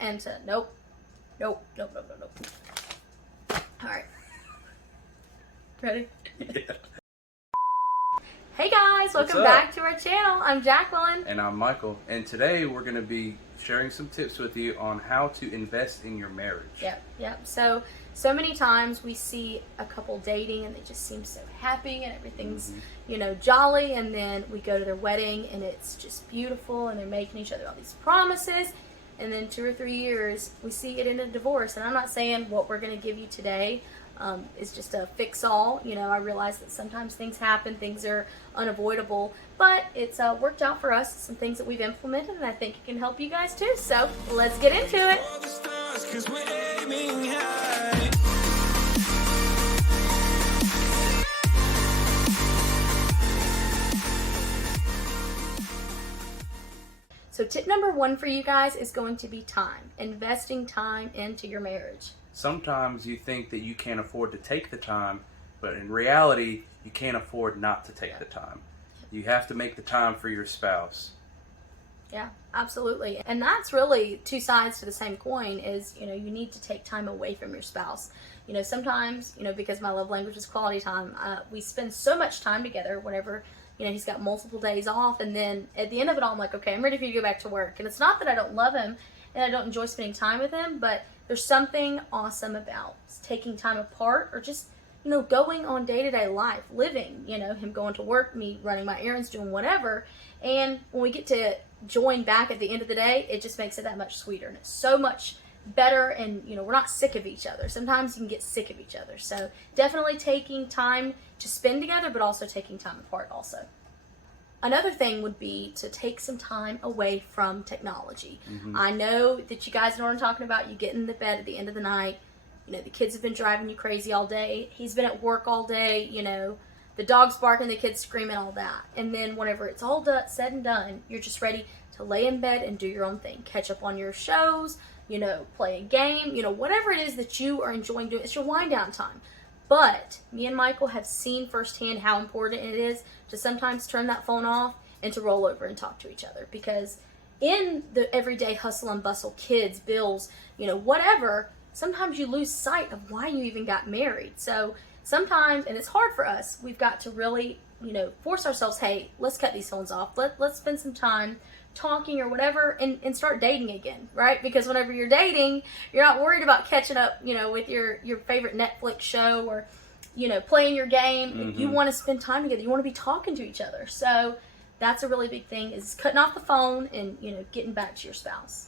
and to nope. All right. Ready? Yeah. Hey guys, welcome back to our channel. I'm Jacqueline. And I'm Michael. And today we're going to be sharing some tips with you on how to invest in your marriage. Yep. So many times we see a couple dating and they just seem so happy and everything's, jolly. And then we go to their wedding and it's just beautiful and they're making each other all these promises. And then 2 or 3 years, we see it in a divorce. And I'm not saying what we're going to give you today is just a fix-all. I realize that sometimes things happen, things are unavoidable, but it's worked out for us, some things that we've implemented, and I think it can help you guys too. So let's get into it. So tip number 1 for you guys is going to be time. Investing time into your marriage. Sometimes you think that you can't afford to take the time, but in reality, you can't afford not to take the time. You have to make the time for your spouse. Yeah, absolutely. And that's really 2 sides to the same coin is, you need to take time away from your spouse. Sometimes, because my love language is quality time, we spend so much time together whenever he's got multiple days off, and then at the end of it all, I'm like, okay, I'm ready for you to go back to work. And it's not that I don't love him and I don't enjoy spending time with him, but there's something awesome about taking time apart or just, going on day-to-day life, living, him going to work, me running my errands, doing whatever. And when we get to join back at the end of the day, it just makes it that much sweeter. And it's so much better, and we're not sick of each other. Sometimes you can get sick of each other. So definitely taking time to spend together, but also taking time apart also. Another thing would be to take some time away from technology. Mm-hmm. I know that you guys know what I'm talking about. You get in the bed at the end of the night. The kids have been driving you crazy all day. He's been at work all day. The dog's barking, the kids screaming, all that. And then whenever it's all said and done, you're just ready to lay in bed and do your own thing. Catch up on your shows, play a game, whatever it is that you are enjoying doing. It's your wind down time. But me and Michael have seen firsthand how important it is to sometimes turn that phone off and to roll over and talk to each other. Because in the everyday hustle and bustle, kids, bills, whatever, sometimes you lose sight of why you even got married. So sometimes, and it's hard for us, we've got to really, force ourselves, hey, let's cut these phones off. Let's spend some time talking or whatever and start dating again, right? Because whenever you're dating, you're not worried about catching up, with your favorite Netflix show or, playing your game. Mm-hmm. You want to spend time together. You want to be talking to each other. So that's a really big thing, is cutting off the phone and, getting back to your spouse.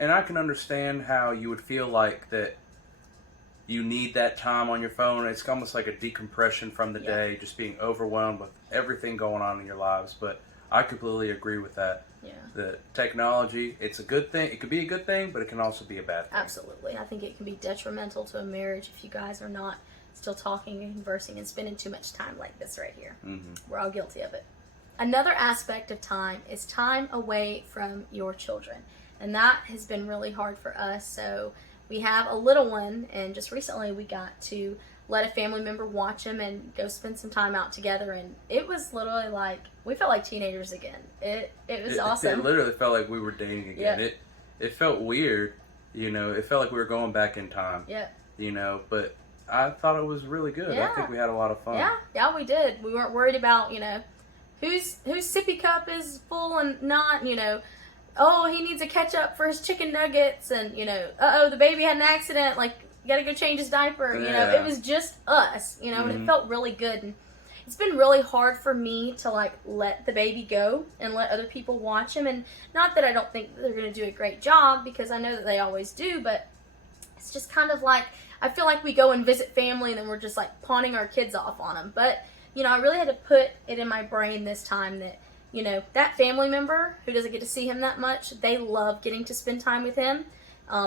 And I can understand how you would feel like that you need that time on your phone. It's almost like a decompression from the day, just being overwhelmed with everything going on in your lives. But I completely agree with that. Yeah. The technology, it's a good thing. It could be a good thing, but it can also be a bad thing. Absolutely. I think it can be detrimental to a marriage if you guys are not still talking and conversing and spending too much time like this right here. Mm-hmm. We're all guilty of it. Another aspect of time is time away from your children. And that has been really hard for us. So we have a little one, and just recently we got to let a family member watch him and go spend some time out together, and it was literally like we felt like teenagers again. It was awesome. It literally felt like we were dating again. Yeah. It felt weird, it felt like we were going back in time. Yeah. But I thought it was really good. Yeah. I think we had a lot of fun. Yeah, we did. We weren't worried about, whose sippy cup is full and not, oh, he needs a ketchup for his chicken nuggets, and, the baby had an accident, like, you gotta go change his diaper, Yeah. It was just us, and it felt really good. And it's been really hard for me to, like, let the baby go and let other people watch him, and not that I don't think they're gonna do a great job, because I know that they always do, but it's just kind of like, I feel like we go and visit family, and then we're just, like, pawning our kids off on them. But, I really had to put it in my brain this time that, that family member who doesn't get to see him that much, they love getting to spend time with him.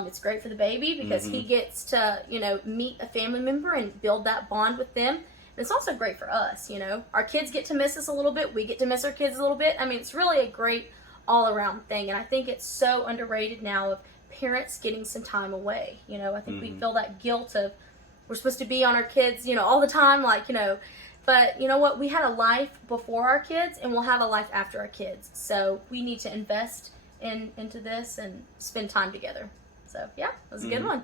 It's great for the baby because he gets to, meet a family member and build that bond with them. And it's also great for us, Our kids get to miss us a little bit. We get to miss our kids a little bit. I mean, it's really a great all-around thing. And I think it's so underrated now of parents getting some time away. I think we feel that guilt of we're supposed to be on our kids, all the time, like, But you know what? We had a life before our kids, and we'll have a life after our kids. So we need to invest into this and spend time together. So yeah, that was a good one.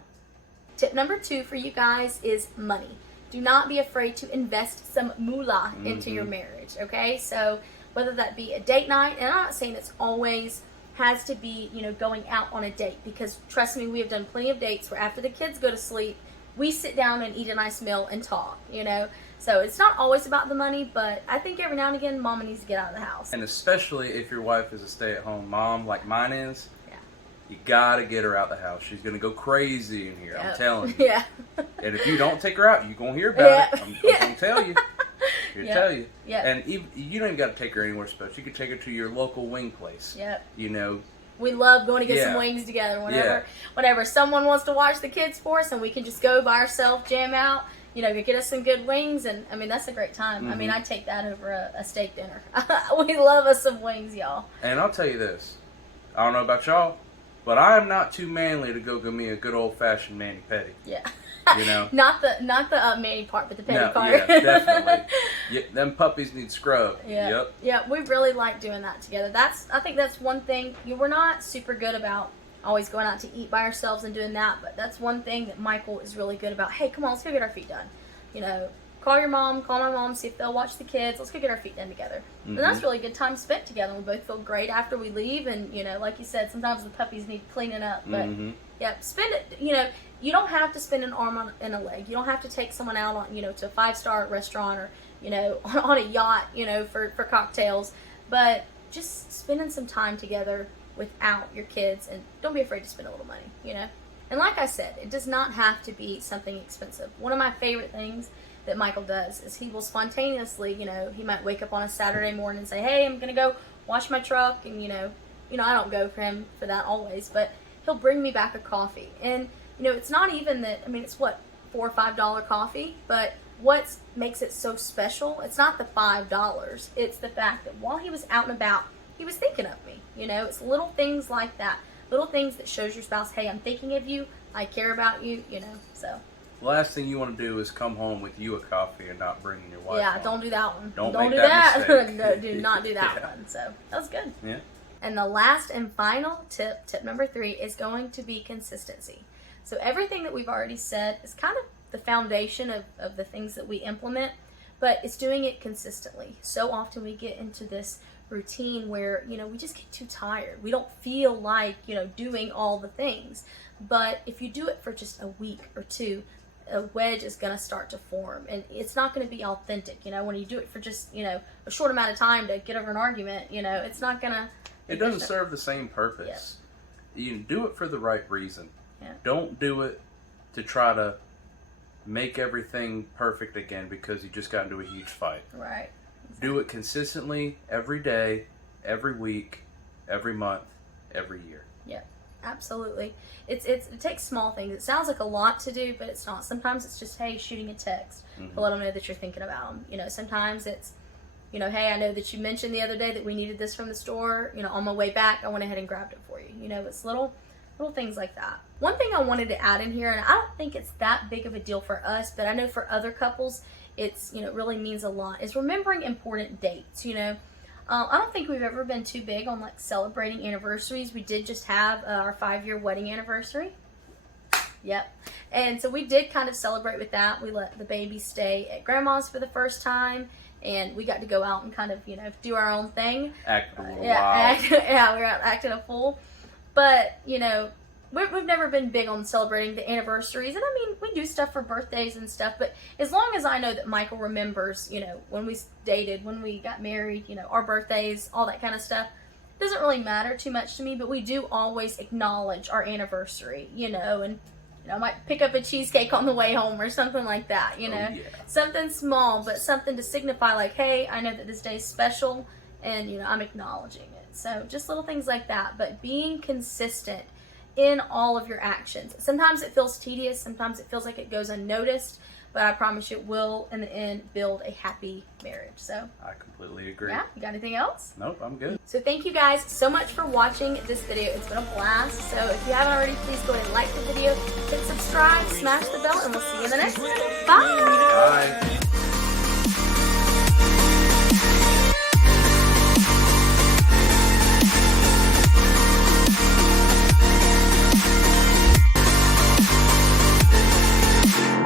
Tip number 2 for you guys is money. Do not be afraid to invest some moolah into your marriage, okay? So whether that be a date night, and I'm not saying it's always has to be, going out on a date, because trust me, we have done plenty of dates where after the kids go to sleep, we sit down and eat a nice meal and talk, So it's not always about the money, but I think every now and again, mama needs to get out of the house. And especially if your wife is a stay-at-home mom like mine is, Yeah. you gotta get her out the house. She's gonna go crazy in here, Yep. I'm telling you. Yeah. And if you don't take her out, you're gonna hear about it. I'm gonna tell you. Tell you. Yep. And you don't even got to take her anywhere special. You could take her to your local wing place. Yep. We love going to get some wings together. Whenever someone wants to watch the kids for us, and we can just go by ourselves, jam out, go get us some good wings, and I mean that's a great time. I mean, I'd take that over a steak dinner. We love us some wings, y'all. And I'll tell you this, I don't know about y'all, but I am not too manly to go give me a good old fashioned mani-pedi. Yeah. Not the mani part, but the pedi part. Yeah, definitely. Them puppies need scrub. Yeah. Yep. Yeah, we really like doing that together. I think that's one thing. We're not super good about always going out to eat by ourselves and doing that, but that's one thing that Michael is really good about. Hey, come on, let's go get our feet done. Call your mom, call my mom, see if they'll watch the kids. Let's go get our feet done together. And that's really good time spent together. We both feel great after we leave, and like you said, sometimes the puppies need cleaning up, but spend it. You don't have to spend an arm and a leg. You don't have to take someone out on to a 5-star restaurant or on a yacht for cocktails, but just spending some time together without your kids, and don't be afraid to spend a little money. And like I said, it does not have to be something expensive. One of my favorite things that Michael does is he will spontaneously, he might wake up on a Saturday morning and say, hey, I'm gonna go wash my truck, and I don't go for him for that always, but he'll bring me back a coffee. And it's not even that, it's what, $4 or $5 coffee, but what makes it so special, it's not the $5, it's the fact that while he was out and about, he was thinking of me. It's little things like that, little things that shows your spouse, hey, I'm thinking of you, I care about you, so. Last thing you want to do is come home with you a coffee and not bringing your wife home. Don't do that one. Don't do make that. mistake. No, do not do that one. So that was good. Yeah. And the last and final tip number 3, is going to be consistency. So everything that we've already said is kind of the foundation of the things that we implement, but it's doing it consistently. So often we get into this routine where, we just get too tired. We don't feel like, doing all the things. But if you do it for just a week or two, a wedge is going to start to form, and it's not going to be authentic. When you do it for just, a short amount of time to get over an argument, it's not going to. It doesn't serve the same purpose. Yeah. You do it for the right reason. Yeah. Don't do it to try to make everything perfect again because you just got into a huge fight. Right. Exactly. Do it consistently every day, every week, every month, every year. Yeah, absolutely. It takes small things. It sounds like a lot to do, but it's not. Sometimes it's just, hey, shooting a text to let them know that you're thinking about them. Sometimes it's, hey, I know that you mentioned the other day that we needed this from the store. On my way back, I went ahead and grabbed it for you. It's little things like that. One thing I wanted to add in here, and I don't think it's that big of a deal for us, but I know for other couples, it's, it really means a lot, is remembering important dates. I don't think we've ever been too big on celebrating anniversaries. We did just have our 5-year wedding anniversary. Yep. And so we did kind of celebrate with that. We let the baby stay at grandma's for the first time, and we got to go out and kind of, do our own thing. Act a little wild. We were out acting a fool. But, we've never been big on celebrating the anniversaries. And we do stuff for birthdays and stuff. But as long as I know that Michael remembers, when we dated, when we got married, our birthdays, all that kind of stuff, it doesn't really matter too much to me. But we do always acknowledge our anniversary, and I might pick up a cheesecake on the way home or something like that, Oh, yeah. Something small, but something to signify hey, I know that this day is special, and, I'm acknowledging it. So just little things like that, but being consistent in all of your actions. Sometimes it feels tedious, sometimes it feels like it goes unnoticed, but I promise you it will, in the end, build a happy marriage. So I completely agree. Yeah, you got anything else? Nope, I'm good. So thank you guys so much for watching this video. It's been a blast. So if you haven't already, please go ahead and like the video, hit subscribe, smash the bell, and we'll see you in the next one. Bye! Bye.